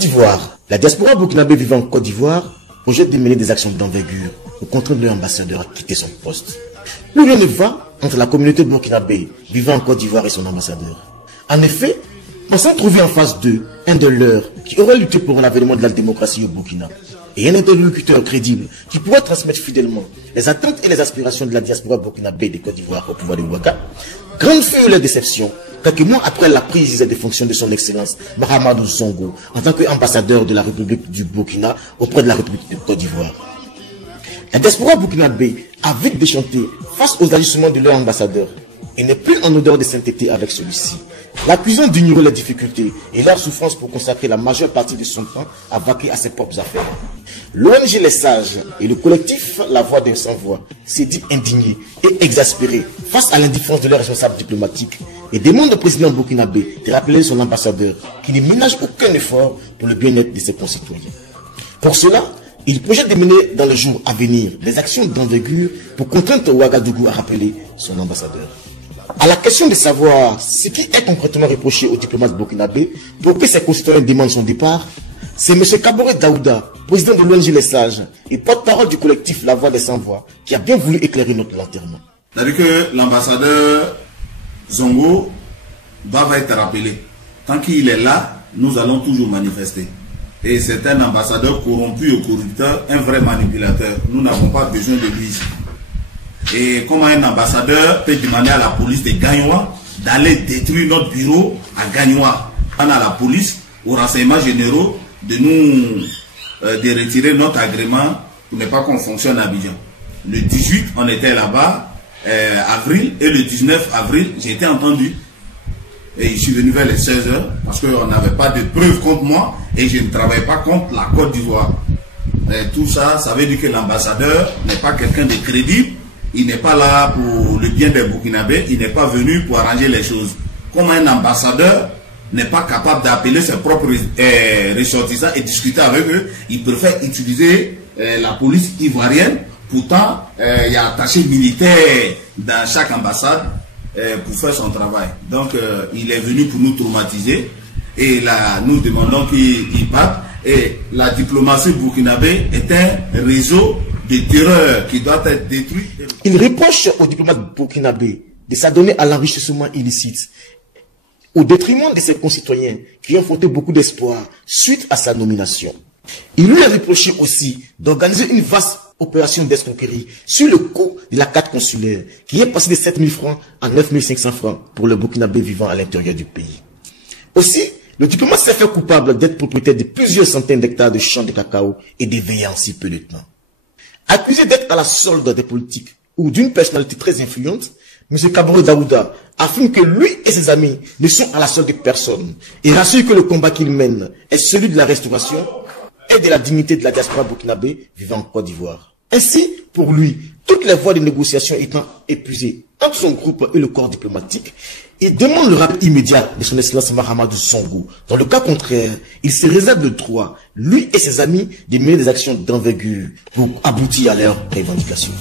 d'Ivoire, la diaspora burkinabé vivant en Côte d'Ivoire projette de mener des actions d'envergure pour contraindre leur ambassadeur à quitter son poste. Plus rien ne va entre la communauté burkinabé vivant en Côte d'Ivoire et son ambassadeur. En effet, pensant trouver en face d'eux un de leurs qui aurait lutté pour l'avènement de la démocratie au Burkina et un interlocuteur crédible qui pourrait transmettre fidèlement les attentes et les aspirations de la diaspora burkinabé de Côte d'Ivoire au pouvoir de Ouaga, grande fut leur déception quelques mois après la prise des fonctions de son excellence Mahamadou Sonko en tant qu'ambassadeur de la République du Burkina auprès de la République de Côte d'Ivoire. La diaspora burkinabé a vite déchanté face aux agissements de leur ambassadeur et n'est plus en odeur de sainteté avec celui-ci, l'accusant d'ignorer les difficultés et leurs souffrances pour consacrer la majeure partie de son temps à vaquer à ses propres affaires. L'ONG Les Sages et le collectif La Voix des Sans-Voix s'est dit indignés et exaspérés face à l'indifférence de leurs responsables diplomatiques et demandent au président burkinabé de rappeler son ambassadeur qui ne ménage aucun effort pour le bien-être de ses concitoyens. Pour cela, il projette de mener dans les jours à venir des actions d'envergure pour contraindre Ouagadougou à rappeler son ambassadeur. À la question de savoir ce qui est concrètement reproché au diplomate burkinabé pour que ses concitoyens demandent son départ, c'est M. Kaboré Daouda, président de l'ONG Les Sages et porte-parole du collectif La Voix des Sans-Voix, qui a bien voulu éclairer notre lanterne. C'est-à-dire que l'ambassadeur Zongo va être rappelé. Tant qu'il est là, nous allons toujours manifester. Et c'est un ambassadeur corrompu ou corrupteur, un vrai manipulateur. Nous n'avons pas besoin de lui. Et comment un ambassadeur peut demander à la police de Gagnoa d'aller détruire notre bureau à Gagnoa, à la police, aux renseignements généraux, de nous de retirer notre agrément pour ne pas qu'on fonctionne à Abidjan. Le 18, on était là-bas, avril, et le 19 avril, j'ai été entendu. Et je suis venu vers les 16 h parce qu'on n'avait pas de preuves contre moi et je ne travaille pas contre la Côte d'Ivoire. Tout ça, ça veut dire que l'ambassadeur n'est pas quelqu'un de crédible. Il n'est pas là pour le bien des Burkinabés, il n'est pas venu pour arranger les choses. Comme un ambassadeur n'est pas capable d'appeler ses propres ressortissants et discuter avec eux, il préfère utiliser la police ivoirienne. Pourtant, il y a attaché militaire dans chaque ambassade pour faire son travail. Donc, il est venu pour nous traumatiser et là, nous demandons qu'il parte. Et la diplomatie burkinabé est un réseau de terreur qui doit être détruit. Il reproche au diplomate burkinabé de s'adonner à l'enrichissement illicite au détriment de ses concitoyens qui ont fondé beaucoup d'espoir suite à sa nomination. Il lui a reproché aussi d'organiser une vaste opération d'escroquerie sur le coût de la carte consulaire qui est passée de 7 000 francs à 9 500 francs pour le burkinabé vivant à l'intérieur du pays. Aussi, le diplomate s'est fait coupable d'être propriétaire de plusieurs centaines d'hectares de champs de cacao et d'éveiller en si peu de temps. Accusé d'être à la solde des politiques ou d'une personnalité très influente, M. Kaboré Daouda affirme que lui et ses amis ne sont à la solde de personne et rassure que le combat qu'il mène est celui de la restauration et de la dignité de la diaspora burkinabé vivant en Côte d'Ivoire. Ainsi, pour lui, toutes les voies de négociation étant épuisées entre son groupe et le corps diplomatique, il demande le rappel immédiat de son excellence Mahamadou Sonko. Dans le cas contraire, il se réserve le droit, lui et ses amis, de mener des actions d'envergure pour aboutir à leurs revendications.